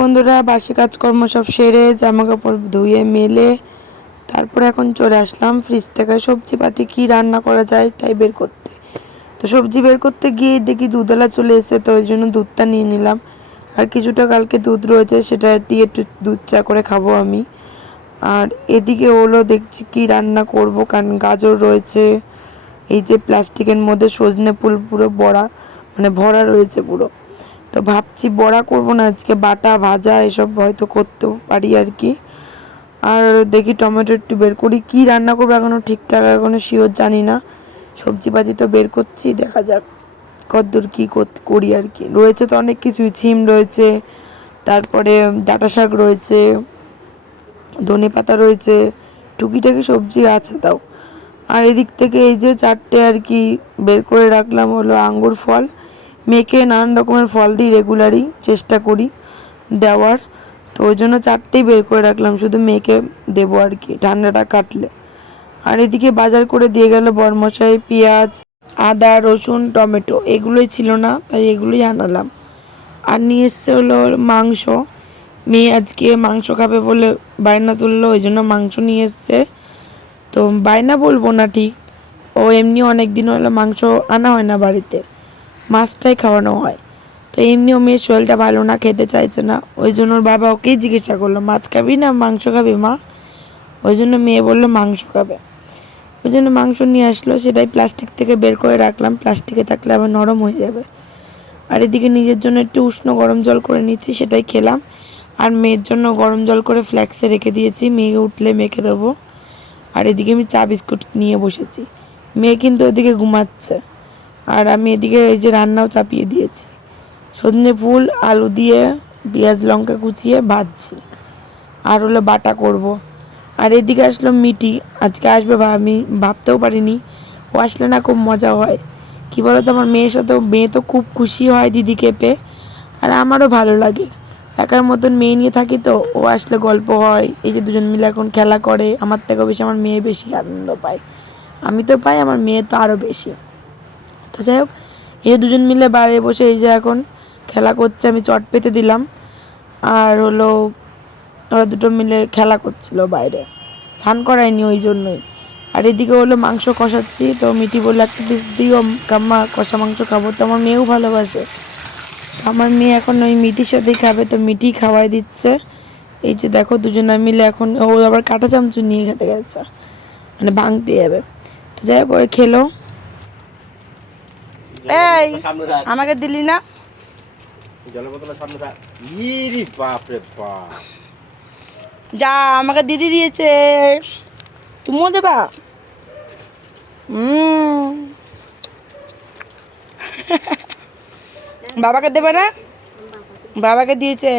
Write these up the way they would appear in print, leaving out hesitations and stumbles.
বন্ধুরা, বাসি কাজকর্ম সব সেরে জামা কাপড় ধুয়ে মেলে তারপরে এখন চলে আসলাম ফ্রিজ থেকে সবজিপাতি কি রান্না করা যায় তাই বের করতে। তো সবজি বের করতে গিয়ে দেখি দুধওয়ালা চলে এসেছে, তো ওই জন্য দুধটা নিয়ে নিলাম। আর কিছুটা কালকে দুধ রয়েছে, সেটা দিয়ে একটু দুধ চা করে খাবো আমি। আর এদিকে হলো দেখছি কি রান্না করব, কারণ গাজর রয়েছে, এই যে প্লাস্টিকের মধ্যে সজনে ফুল পুরো বড়া মানে ভরা রয়েছে পুরো। তো ভাবছি বড়া করব না, আজকে বাটা ভাজা এসব হয়তো করতেও পারি আর কি। আর দেখি টমেটো একটু বের করি, কি রান্না করবো এখনও ঠিকঠাক এখনও শিওর জানি না। সবজিপাতি তো বের করছি, দেখা যাক কতদূর কী করি আর কি। রয়েছে তো অনেক কিছুই, ছিম রয়েছে, তারপরে ডাঁটা শাক রয়েছে, ধনে পাতা রয়েছে, টুকিটাকি সবজি আছে তাও। আর এদিক থেকে এই যে চারটে আর কি বের করে রাখলাম হলো আঙ্গুর ফল। মেয়েকে নানান রকমের ফল দিই, রেগুলারই চেষ্টা করি দেওয়ার। তো ওই জন্য চারটেই বের করে রাখলাম, শুধু মেয়েকে দেবো আর কি ঠান্ডাটা কাটলে। আর এদিকে বাজার করে দিয়ে গেল বরমশাই পেঁয়াজ, আদা, রসুন, টমেটো, এগুলোই ছিল না তাই এগুলোই আনালাম। আর নিয়ে এসছে হলো মাংস। মেয়ে আজকে মাংস খাবে বলে বায়না তুললো, ওই জন্য মাংস নিয়ে এসছে। তো বায়না বলবো না ঠিক, ও এমনি অনেক দিন হলো মাংস আনা হয় না বাড়িতে, মাছটাই খাওয়ানো হয়। তো এমনিও মেয়ের শরীরটা ভালো না, খেতে চাইছে না, ওই জন্য ওর বাবা ওকেই জিজ্ঞাসা করলো মাছ খাবি না মাংস খাবি মা। ওই জন্য মেয়ে বললো মাংস খাবে, ওই জন্য মাংস নিয়ে আসলো। সেটাই প্লাস্টিক থেকে বের করে রাখলাম, প্লাস্টিকে থাকলে আবার নরম হয়ে যাবে। আর এদিকে নিজের জন্য একটু উষ্ণ গরম জল করে নিচ্ছি, সেটাই খেলাম। আর মেয়ের জন্য গরম জল করে ফ্ল্যাক্সে রেখে দিয়েছি, মেয়ে উঠলে মেখে দেবো। আর এদিকে আমি চা বিস্কুট নিয়ে বসেছি, মেয়ে কিন্তু ওদিকে ঘুমাচ্ছে। আর আমি এদিকে এই যে রান্নাও চাপিয়ে দিয়েছি, সজনে ফুল আলু দিয়ে পেঁয়াজ লঙ্কা কুচিয়ে ভাজছি, আর হলো বাটা করব। আর এদিকে আসলো মিটি, আজকে আসবে আমি ভাবতেও পারিনি। ও আসলে না খুব মজা হয়, কি বলো তো, আমার মেয়ের সাথেও, মেয়ে তো খুব খুশি হয় দিদিকে পেয়ে, আর আমারও ভালো লাগে। একার মতন মেয়ে নিয়ে থাকি তো, ও আসলে গল্প হয়, এই যে দুজন মিলে এখন খেলা করে, আমার থেকেও বেশি আমার মেয়ে বেশি আনন্দ পায়। আমি তো পাই, আমার মেয়ে তো আরও বেশি। তো যাই হোক, এই দুজন মিলে বাইরে বসে এই যে এখন খেলা করছে, আমি চট পেতে দিলাম। আর হলো ওরা দুটো মিলে খেলা করছিল বাইরে, স্নান করায়নি ওই জন্যই। আর এদিকে হলো মাংস কষাচ্ছি, তো মিটি বললো একটা পিস দিও কাম্মা, কষা মাংস খাবো। তো আমার মেয়েও ভালোবাসে, আমার মেয়ে এখন ওই মিটির সাথেই খাবে, তো মিটি খাওয়াই দিচ্ছে। এই যে দেখো দুজনে মিলে এখন, ও আবার কাঁটা চামচু নিয়ে খেতে গেছে, মানে ভাঙতে যাবে। তো যাই হোক ওই খেলো। এই আমাকে দিলি না যা, আমাকে দিদি দিয়েছে, তুমিও দেবা। বাবাকে দেবে না, বাবাকে দিয়েছে।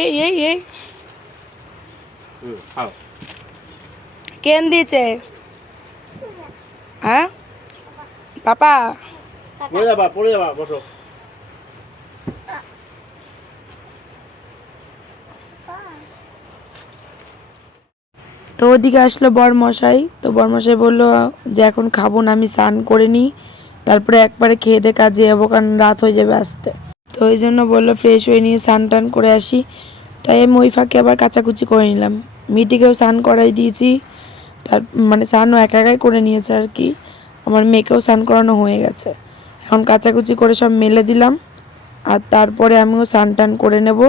এই এই এই কেন দিয়েছে? হ্যাঁ পাপা, পড়ে যাবা বসো। তো ওদিকে আসলো বরমশাই, তো বরমশাই বললো যে এখন খাবো না, আমি স্নান করে নিই, তারপরে একবারে খেয়ে দে কাজে যাবো, কারণ রাত হয়ে যাবে আসতে। তো ওই জন্য বললো ফ্রেশ হয়ে নিয়ে স্নান টান করে আসি। তাই আমি ওই ফাঁকে আবার কাচাকুচি করে নিলাম, মিটিকেও স্নান করাই দিয়েছি। তার মানে স্নানও একা একাই করে নিয়েছে আর কি, আমার মেয়েকেও স্নান করানো হয়ে গেছে। এখন কাচাকুচি করে সব মেলে দিলাম, আর তারপরে আমিও স্নান টান করে নেব।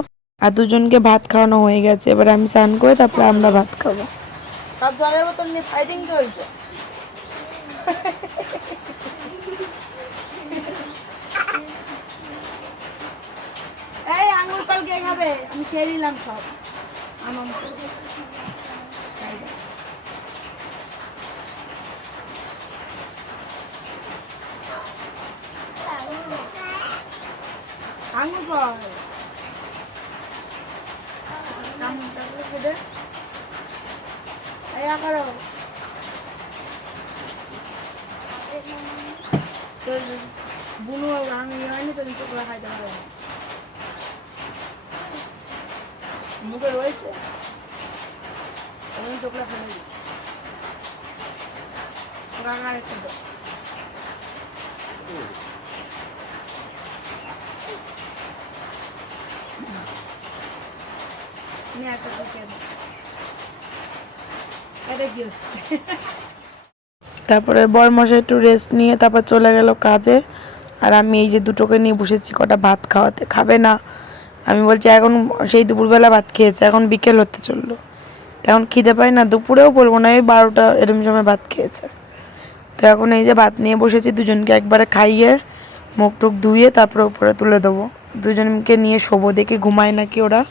আর দুজনকে ভাত খাওয়ানো হয়ে গেছে, এবার আমি স্নান করে তারপরে আমরা ভাত খাবো। সব জলের বোতল নিয়ে ফাইটিং চলছে। এই আঙুর ফল কে খাবে? আমি খেয়ে নিলাম সব। আঙুর ফল বুনু আমি হয়নি তো চোখলা খাইতে পারে, মুখে রয়েছে চোখলা ফেলে একটু। তারপরে বরমশাই একটু রেস্ট নিয়ে তারপর চলে গেল কাজে। আর আমি এই যে দুটোকে নিয়ে বসেছি কটা ভাত খাওয়াতে। খাবে না, আমি বলছি এখন সেই দুপুরবেলা ভাত খেয়েছে, এখন বিকেল হতে চললো, এখন খিদে পাই না, দুপুরেও বলবো না, এই 12টা এরকম সময় ভাত খেয়েছে। তো এখন এই যে ভাত নিয়ে বসেছি, দুজনকে একবারে খাইয়ে মুখ টুক ধুয়ে তারপরে উপরে তুলে দেবো। দুজনকে নিয়ে শোবো, দেখে ঘুমায় নাকি ওরা।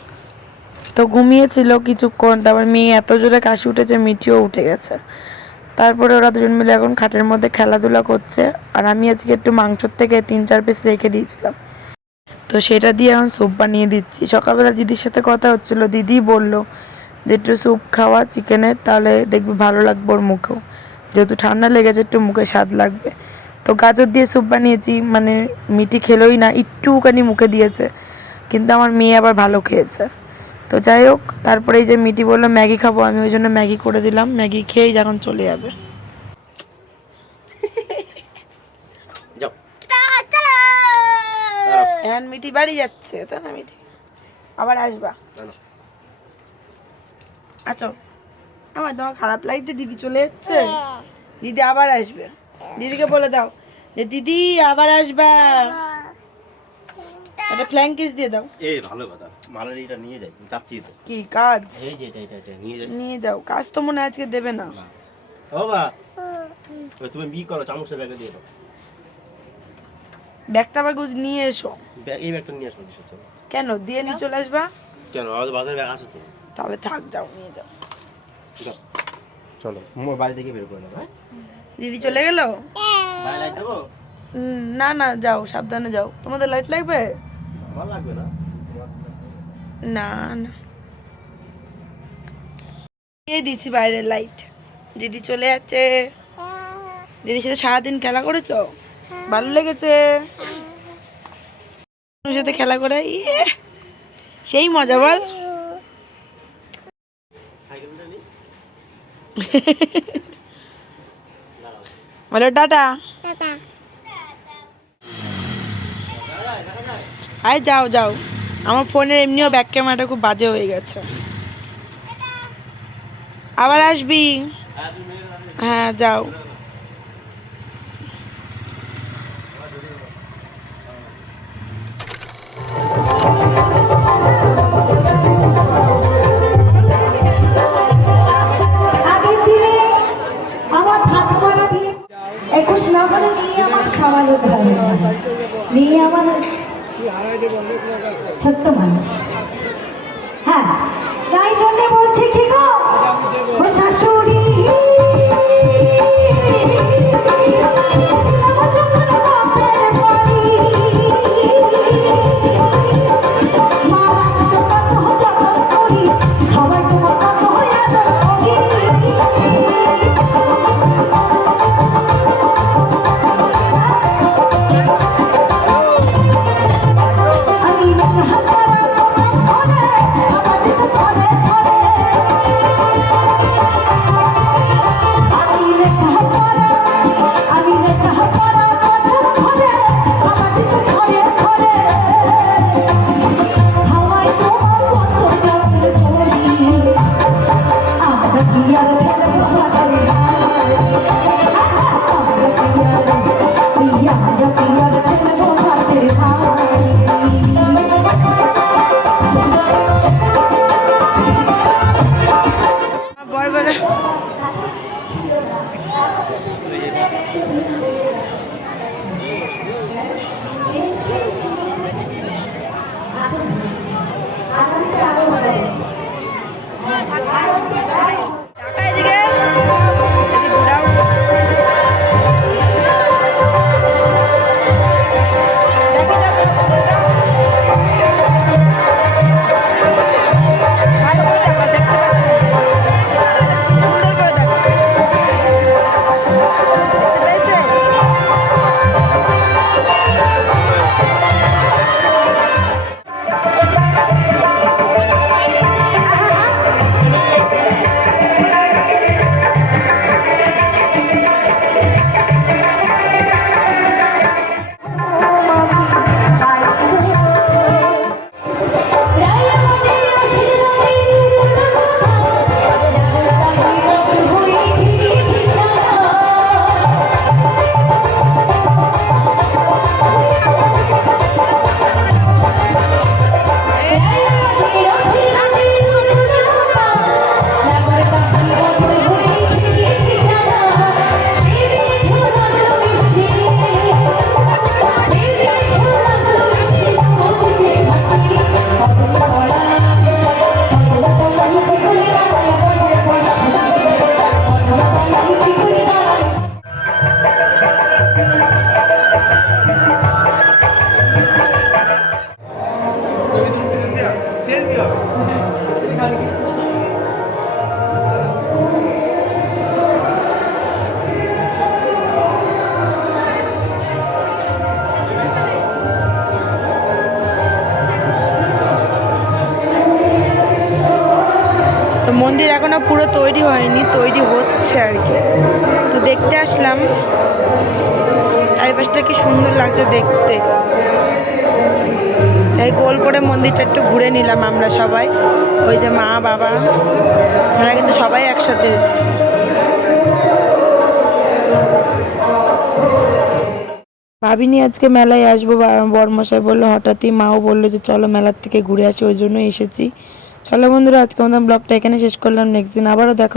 তো ঘুমিয়েছিল কিছুক্ষণ, তারপর মেয়ে এত জোরে কাশি উঠেছে, মিঠিও উঠে গেছে। তারপরে ওরা দুজন মিলে এখন খাটের মধ্যে খেলাধুলা করছে। আর আমি আজকে একটু মাংসর থেকে 3-4 পিস রেখে দিয়েছিলাম, তো সেটা দিয়ে এখন স্যুপ বানিয়ে দিচ্ছি। সকালবেলা দিদির সাথে কথা হচ্ছিলো, দিদি বলল যে একটু স্যুপ খাওয়া চিকেনের, তাহলে দেখবি ভালো লাগবে ওর মুখেও, যেহেতু ঠান্ডা লেগেছে একটু মুখে স্বাদ লাগবে। তো গাজর দিয়ে স্যুপ বানিয়েছি, মানে মিটি খেলোই না, একটুখানি মুখে দিয়েছে, কিন্তু আমার মেয়ে আবার ভালো খেয়েছে। তো যাই হোক, তারপরে এই যে মিটি বললো ম্যাগি খাবো, আমি ওই জন্য ম্যাগি করে দিলাম, ম্যাগি খেয়েই যখন চলে যাবে। এখন মিটি বাড়ি যাচ্ছে, তাই না মিটি? আবার আসবা? আচ্ছা, আমার তোমার খারাপ লাগছে, দিদি চলে যাচ্ছে, দিদি আবার আসবে। দিদিকে বলে দাও যে দিদি আবার আসবা, একটা ফ্ল্যাঙ্ক কিস দিয়ে দাও। এই ভালো কথা, মালের এটা নিয়ে যাই, যাচ্ছি তো। কি কাজ? এই যে এটা নিয়ে যাই। নিয়ে যাও, কাজ তো মনে হয় আজকে দেবে না। ও বা তুমি বি করো, চামচের ব্যাগে দিয়ে দাও। ব্যাগটা আবার নিয়ে এসো। এই ব্যাগটা নিয়ে আসো কিসের জন্য? কেন দিয়ে নিয়ে চলে আসবা? কেন আমাদের বাজারে ব্যাগ আছে তো। তাহলে থাক, যাও নিয়ে যাও। চলো বাড়ি থেকে বের করে নেবো। হ্যাঁ দিদি চলে গেল? বাড়ি লাইট দেবো? না না, যাও সাবধানে যাও। তোমাদের লাইট লাগবে? আমার লাগবে না। না না, এই দিছি বাইরের লাইট। দিদি চলে যাচ্ছে। দিদির সাথে সারাদিন খেলা করেছো? ভালো লেগেছে? ওর সাথে খেলা করে সেই মজা, বল। বলো টাটা। আয় যাও যাও, আমার ফোনের এমনিও ব্যাক ক্যামেরাটা খুব বাজে হয়ে গেছে। আবার আসবি? হ্যাঁ যাও। আগের দিনে আমার ঠাকুমারা বিয়ে 21 না হলে নিয়ে আমার সবার উদ্ধার নিয়ে আমার ছোট্ট মানুষ। হ্যাঁ, তাই জন্য বলছি কি গো ও শাশুড়ি, তো মন্দির এখনো পুরো তৈরি হয়নি, তৈরি হচ্ছে আর কি। তো দেখতে আসলাম, চারিপাশটা কি সুন্দর লাগছে দেখতে, তাই গোল করে মন্দিরটা একটু ঘুরে নিলাম আমরা সবাই। ওই যে মা বাবা আমরা কিন্তু সবাই একসাথে এসেছি। ভাবিনি আজকে মেলায় আসবো, বরমশাই বললো হঠাৎই, মাও বললো যে চলো মেলার থেকে ঘুরে আসি, ওই জন্য এসেছি। চলো বন্ধুরা, আজকে আমাদের ব্লগটা এখানে শেষ করলাম। নেক্সট দিন আবারও দেখা।